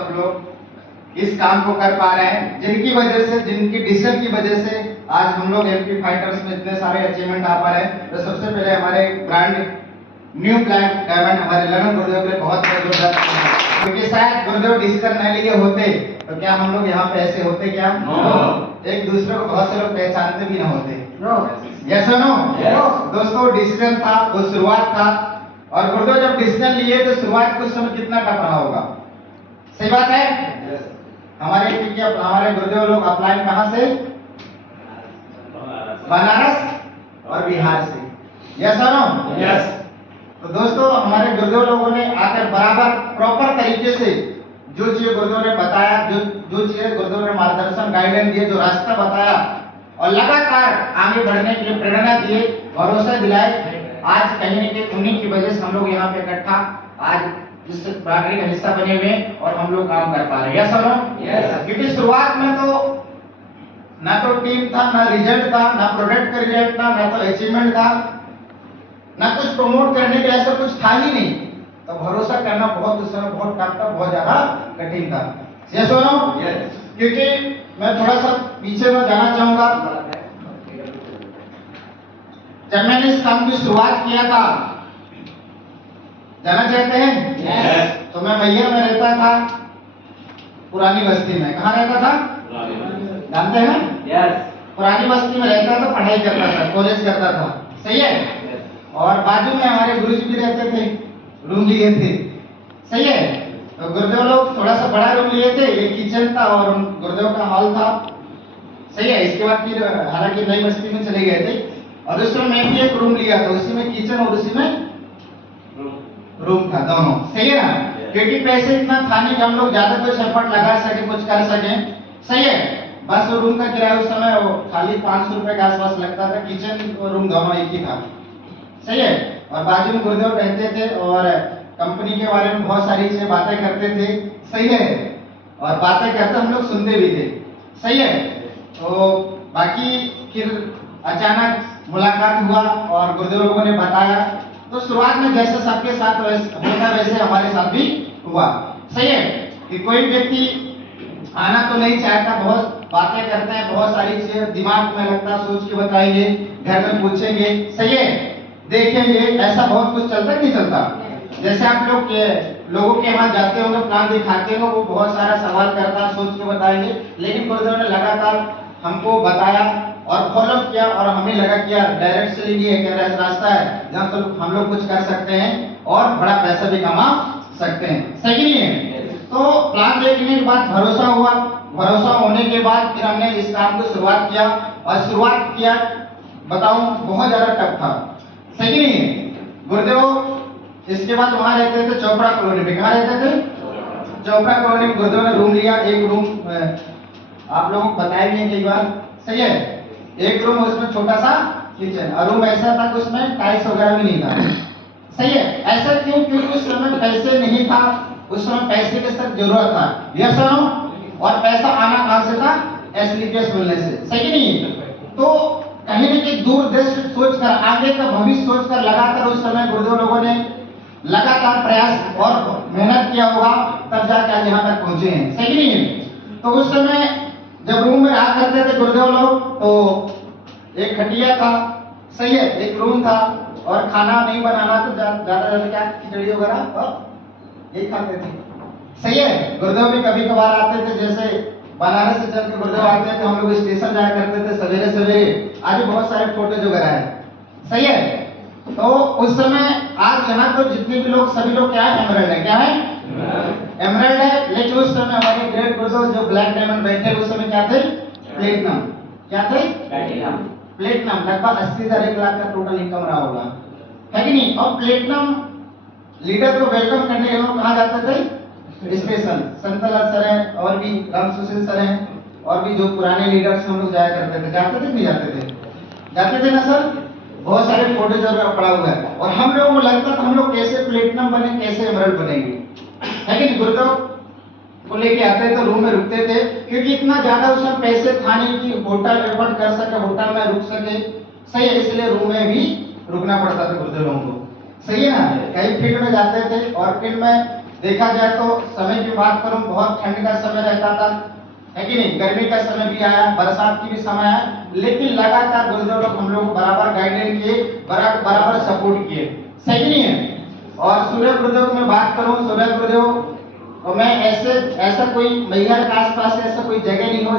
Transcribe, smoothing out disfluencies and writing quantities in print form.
सब लोग इस काम को कर पा रहे हैं, जिनकी वजह से, जिनकी डिसीजन की वजह से आज हम लोग एमपी फाइटर्स में इतने सारे अचीवमेंट आ पा रहे हैं। तो सबसे पहले हमारे ब्रांड न्यू ब्लैक डायमंड हमारे लगन गुरुदेव के बहुत जोरदार, क्योंकि शायद गुरुदेव डिसीजन न लिए होते तो क्या हम लोग यहाँ पे ऐसे होते क्या? एक दूसरे को बहुत से लोग पहचानते भी ना होते। यस और नो? दोस्तों डिसीजन था, वो शुरुआत था, और गुरुदेव जब डिसीजन लिए तो शुरुआत कुछ समय कितना टफ रहा होगा। सही बात है? हमारे गुरुदेव लोग अपलाइन कहाँ से? बनारस और बिहार से। यस और नो? यस। तो दोस्तों हमारे गुरुदेव लोगों ने आकर बराबर प्रॉपर तरीके से जो चीज गुरुदेव ने बताया, जो चीज गुरुदेव ने मार्गदर्शन गाइडेंस दिए, जो रास्ता बताया और लगातार आगे बढ़ने के लिए प्रेरणा दिए, भरोसा दिलाए, आज कहीं न कहीं उन्हीं की वजह से हम लोग यहाँ पे इकट्ठा आज इस पार्टी का हिस्सा बने हुए और हम लोग काम कर पा रहे हैं। यस और नो? यस। क्योंकि शुरुआत में तो ना तो टीम था, ना रिजल्ट था, ना प्रोडक्ट का रिजल्ट था, ना तो अचीवमेंट था, ना कुछ प्रमोट करने के ऐसा कुछ था ही नहीं। तो भरोसा करना बहुत उस समय बहुत टफ था, बहुत ज्यादा कठिन था। यस और नो? यस। क्योंकि मैं थोड़ा सा पीछे में जाना चाहूंगा। जब मैंने इस काम की शुरुआत किया था, जाना चाहते हैं? यस। तो मैं मैहर में रहता था, पुरानी बस्ती में। कहाँ रहता था? जानते हैं? यस। पुरानी बस्ती में रहता था, पढ़ाई करता था, कॉलेज करता था। सही है? और बाजू में हमारे गुरुजी भी रहते थे, रूम लिए थे। सही है? तो गुरुदेव लोग थोड़ा सा बड़ा रूम लिए थे, एक किचन था और गुरुदेव का हॉल था। सही है? इसके बाद फिर हालांकि नई बस्ती में चले गए थे, और उस समय मैं भी एक रूम लिया था, उसी में किचन और उसी में रूम था, दोनों। सही है ना? क्योंकि पैसे इतना था नहीं कि हम लोग ज्यादा कुछ एफर्ट लगा सके, कुछ कर सके। सही है? बस वो रूम का किराया उस समय वो खाली 500 रुपए के आसपास लगता था, किचन और रूम दोनों एक ही था। सही है? और बाजू में गुरुदेव रहते थे और कंपनी के बारे में बहुत सारी चीजें बातें करते थे। सही है? और बातें करते हम लोग सुनते भी थे। सही है? तो बाकी फिर अचानक मुलाकात हुआ और गुरुदेव लोगों ने बताया, तो शुरुआत में जैसे सबके साथ होता वैसे हमारे साथ भी हुआ। सही है? कि कोई व्यक्ति आना तो नहीं चाहता, बहुत बातें करते हैं, बहुत सारी चीजें दिमाग में लगता, सोच के बताएंगे, घर में पूछेंगे। सही है? देखेंगे, ऐसा बहुत कुछ चलता नहीं चलता। जैसे आप लोगों के यहाँ जाते होंगे, प्लान दिखाते हो, वो बहुत सारा सवाल करता, सोच के बताएंगे, लेकिन गुरुदेव ने लगातार हमको बताया और फॉलो किया, और हमें लगा कि यार डायरेक्ट सेलिंग ये एक रास्ता है जहाँ तो हम लोग कुछ कर सकते हैं और बड़ा पैसा भी कमा सकते हैं। सही नहीं है? तो प्लान देखने के बाद भरोसा हुआ, भरोसा होने के बाद फिर हमने इस काम को शुरुआत किया, और शुरुआत किया बताऊं बहुत ज्यादा टफ था। सही नहीं है? गुरुदेव इसके बाद वहां रहते थे चोपड़ा कॉलोनी में। कहाँ रहते थे? चोपड़ा कॉलोनी में गुरुदेव ने रूम लिया, एक रूम आप लोगों को बताया भी है कई बार। सही है? एक रूम, उसमें छोटा सा किचन, और रूम ऐसा था कि उसमें टाइल्स वगैरह भी नहीं था। सही है? ऐसा क्यों? क्योंकि उस समय पैसे नहीं था, उस समय पैसे की सख्त जरूरत था। यस और नो? और पैसा आना कहां से था? एसलीपीएस मिलने से। सही नहीं? तो कहीं न कहीं दूरदृष्टि सोचकर, आगे का भविष्य सोचकर लगातार उस समय गुरुदेव लोगों ने लगातार प्रयास और मेहनत किया होगा, तब जाके आज यहाँ तक पहुंचे हैं। सही नहीं है? तो उस समय जब रूम में रहा करते थे गुरुदेव लोग, तो एक खटिया था। सही है? एक रूम था, और खाना नहीं बनाना तो ज्यादा क्या खिचड़ी वगैरह यही खाते थे। सही है? गुरुदेव भी कभी कभार आते थे, जैसे बनारस से चल के गुरुदेव आते थे, हम लोग स्टेशन जाया करते थे सवेरे सवेरे। आज बहुत सारे फोटोज वगैरह है। सही है? तो उस समय, आज यहाँ तो जितने भी लोग, सभी लोग क्या है? एमरल्ड है। क्या है? एमरल्ड है। लेकिन उस समय हमारे ग्रेट गुरुदेव जो ब्लैक डायमंड बैठे उस समय क्या थे? प्लेटिनम। क्या थे? प्लेटिनम। लगभग 80,000 1 लाख का टोटल इनकम रहा होगा, है कि नहीं? और प्लेटिनम लीडर को वेलकम करने के लिए कहाँ जाते थे? स्टेशन। संतलाल सर हैं, और भी राम सुशील सर हैं, और भी जो पुराने लीडर्स हम लोग जाया करते थे। जाते थे नहीं जाते थे? जाते थे ना सर? बहुत सारे फोटोज वगैरह पड़ा हुआ है, और हम लोगों को लगता था हम लोग कैसे प्लेटिनम बने, कैसे एमरल्ड बनेंगे, है कि नहीं? गुरुदेव को लेके आते थे, रूम में रुकते थे, क्योंकि इतना ज्यादा उसमें पैसे था नहीं कि होटल एफर्ट कर सके, होटल में रुक सके। सही है? इसलिए रूम में भी रुकना पड़ता था गुरुदेव लोगों को। सही है ना? कई फील्ड में जाते थे, और फील्ड में देखा जाए तो समय की बात करूं, बहुत ठंड का समय रहता था, है कि नहीं, गर्मी का समय भी आया, बरसात की भी समय आया, लेकिन लगातार गुरुदेव लोग हम लोग को बराबर गाइडेंस किए, बराबर सपोर्ट किए, सही नहीं है। और सूर्य गुरुदेव की मैं बात करूं, सूर्य गुरुदेव, तो मैं ऐसा कोई मैहर के आसपास ऐसा कोई जगह नहीं हो